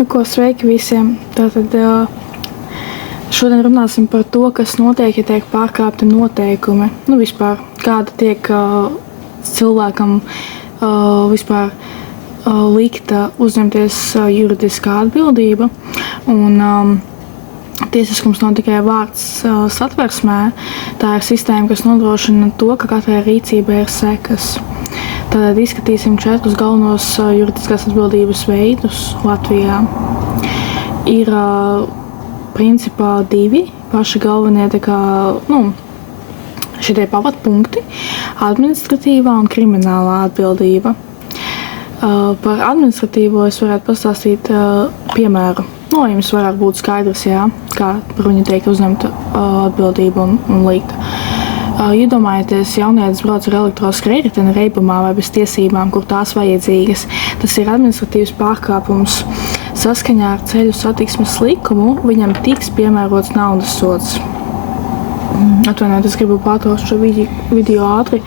Ko sveiki visiem. Tātad šodien runāsim par to, kas notiek, ja tiek pārkāpti noteikumi. Vispār, kāda tiek cilvēkam vispār likta uzņemties juridiskā atbildība. Un tiesiskums nav tikai vārds satversmē, tā ir sistēma, kas nodrošina to, ka katrai rīcībai ir sekas. Tad izskatīsim 4 galvenos juridiskās atbildības veidus Latvijā. Ir principā 2 paši galvenie šitie pamatpunkti – administratīvā un kriminālā atbildība. Par administratīvo es varētu pastāstīt piemēru. Jums varētu būt skaidrs, kā par viņu tiek uzņemta atbildība un likta. Iedomājieties, jaunietis brauc ar elektroskrējēju reibumā vai bez tiesībām, kur tās vajadzīgas. Tas ir administratīvs pārkāpums. Saskaņā ar ceļu satiksmes likumu viņam tiks piemērots naudas sods. Atvainojiet, es gribu pārtraukt šo video ātri.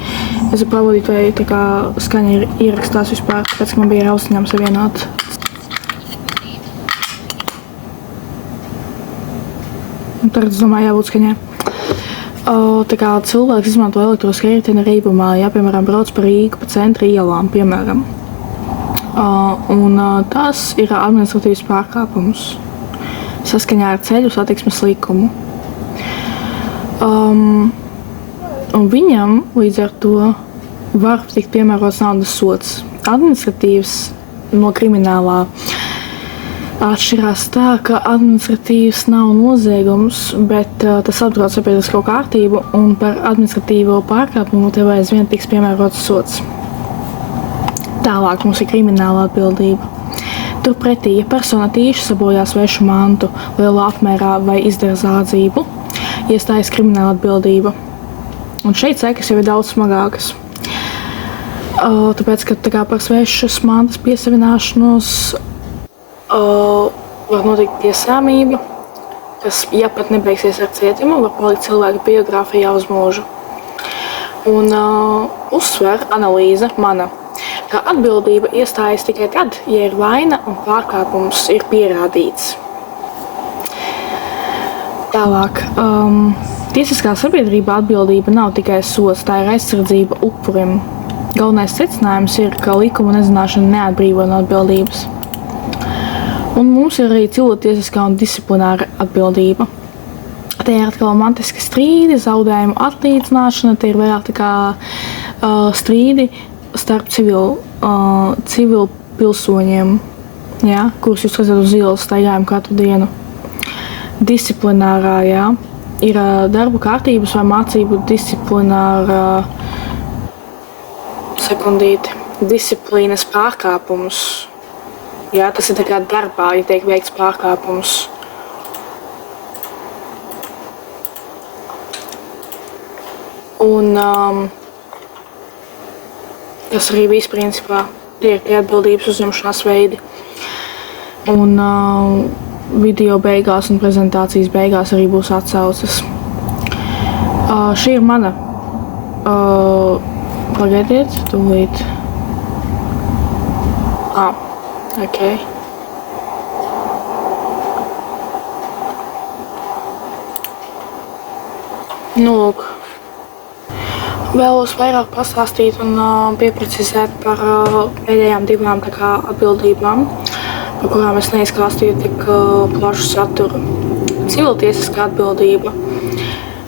Es varu pabaudīt, vai tā kā skaņa ir ierakstās vispār, tāpēc, ka man bija ar austiņām savienot. Tagad es domāju, jābūt skaņai. Tā kā cilvēks izmanto elektroskrējēju reibumā, piemēram, brauc pa Rīgu, pa centra ielām, piemēram. Un tas ir administratīvs pārkāpums saskaņā ar ceļu satiksmes likumu. Un viņam līdz ar to var tikt piemērots naudas sods. Administratīvs no kriminālā atšķirās tā, ka administratīvs nav noziegums, bet tas apdraud sabiedrisko kārtību, un par administratīvo pārkāpumu tev aizvien tiks piemērots sods. Tālāk mums ir krimināla atbildība. Turpretī, ja persona tīši sabojā svešu mantu lielā apmērā vai izdara zādzību, iestājas krimināla atbildība. Un šeit sekas jau ir daudz smagākas. Tāpēc, ka par svešas mantas piesavināšanos var notikt tiesāmība, kas, ja pat nebeigsies ar cietumu, var palikt cilvēka biogrāfijā uz mūžu. Un uzsver analīze mana, ka atbildība iestājas tikai tad, ja ir vaina un pārkāpums ir pierādīts. Tālāk, tiesiskā sabiedrībā atbildība nav tikai sods, tā ir aizsardzība upurim. Galvenais secinājums ir, ka likuma nezināšana neatbrīvo no atbildības. Un mums ir arī cilvēktiesiskā un disciplināra atbildība. Te ir atkal mantiski strīdi, zaudējumu atlīdzināšana, te ir vairāk tā kā strīdi starp civilu pilsoņiem, kurus jūs redzat uz ielas staigājumu katru dienu. Disciplinārā, ir darba kārtības vai mācību disciplinārā disciplīnas pārkāpums. Tas ir tā kā darbā, ja tiek veikts pārkāpums. Un tas arī viss principā tie atbildības uzņemšanās veidi. Un video beigās un prezentācijas beigās arī būs atsauces. Šī ir mana. Pagaidiet, tūlīt. Okay. Lūk. Vēlos vairāk pastāstīt un pieprecizēt par pēdējām 2 atbildībām, par kurām es neizklāstīju tik plašu saturu. Civiltiesiskā atbildība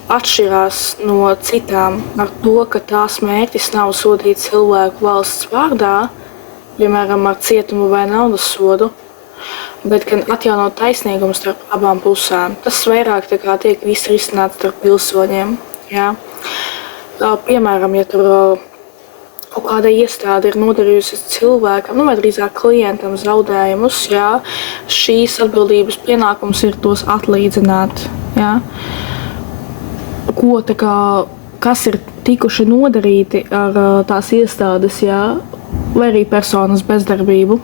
atšķirās no citām ar to, ka tās mērķis nav sodīt cilvēku valsts vārdā, piemēram, ar cietumu vai naudas sodu, bet gan atjaunot taisnīgumu starp abām pusēm. Tas vairāk tiek viss risināts starp pilsoņiem. Piemēram, ja tur kaut kāda iestāde ir nodarījusi cilvēkam, vai drīzāk klientam zaudējumus, šīs atbildības pienākums ir tos atlīdzināt. Kas ir tikuši nodarīti ar tās iestādes, vai arī personas bezdarbību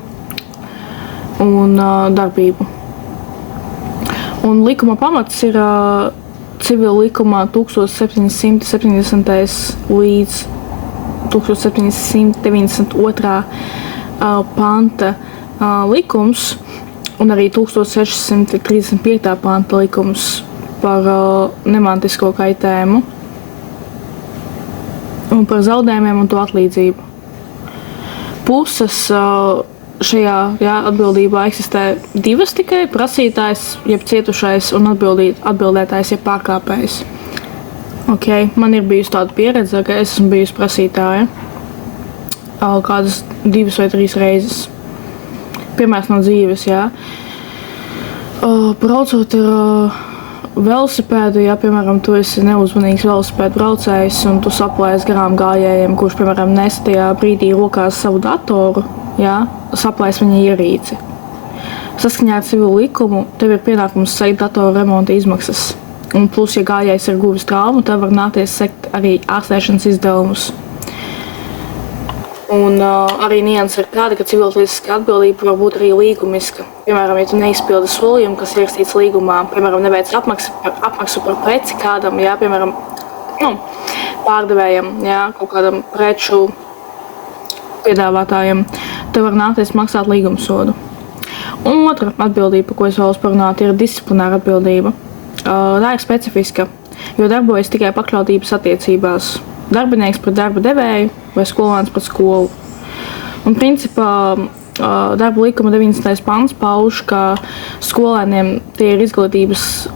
un darbību. Un likuma pamats ir civila likumā 1770. līdz 1792. Panta likums, un arī 1635. panta likums par nemantisko kaitējumu un par zaudējumiem un to atlīdzību. Puses šajā atbildībā eksistē divas tikai - prasītājs, jeb cietušais un atbildētājs, jeb pārkāpējs. Okay. Man ir bijusi tāda pieredze, ka es esmu bijusi prasītāja kādas 2 vai 3 reizes. Piemērs no dzīves, jā. Braucot ar velosipēdu, ja, piemēram, tu esi neuzmanīgs velosipēdu braucējs un tu saplēsi garām gājējiem, kurš, piemēram, nes tajā brīdī rokās savu datoru, ja, saplēsi viņa ierīci. Saskaņā ar civilu likumu tev ir pienākums sekt datoru remonta izmaksas. Un plus, ja gājējs ir guvis traumu, tev var nākties sekt arī ārstēšanas izdevumus. Un arī nianses ir tāda, ka civiltiesiska atbildība var būt arī līgumiska. Piemēram, ja tu neizpildi solījumu, kas ir ierakstīts līgumā, piemēram, neveic apmaksu par preci kādam, jā, piemēram, pārdevējam, jā, kaut kādam preču piedāvātājiem, tev var nākties maksāt līgumsodu. Un otra atbildība, par ko es vēlos parunāt, ir disciplināra atbildība. Tā ir specifiska, jo darbojas tikai pakļautības attiecībās. Darbinieks pret darba devēju vai skolēns pret skolu. Un principā darba likuma 19. pants pauž, ka skolēniem tie ir izglītības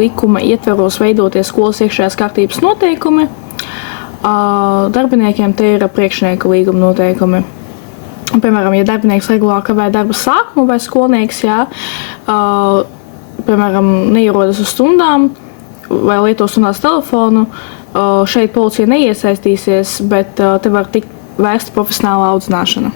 likuma ietveros veidoties skolas iekšējās kārtības noteikumi. Darbiniekiem tie ir priekšnieka līguma noteikumi. Un, piemēram, ja darbinieks regulāri kavē darba sākumu vai skolnieks, jā, piemēram, neierodas uz stundām vai lieto stundās telefonu, šeit policija neiesaistīsies, bet te var tikt vērsta profesionālā audzināšana.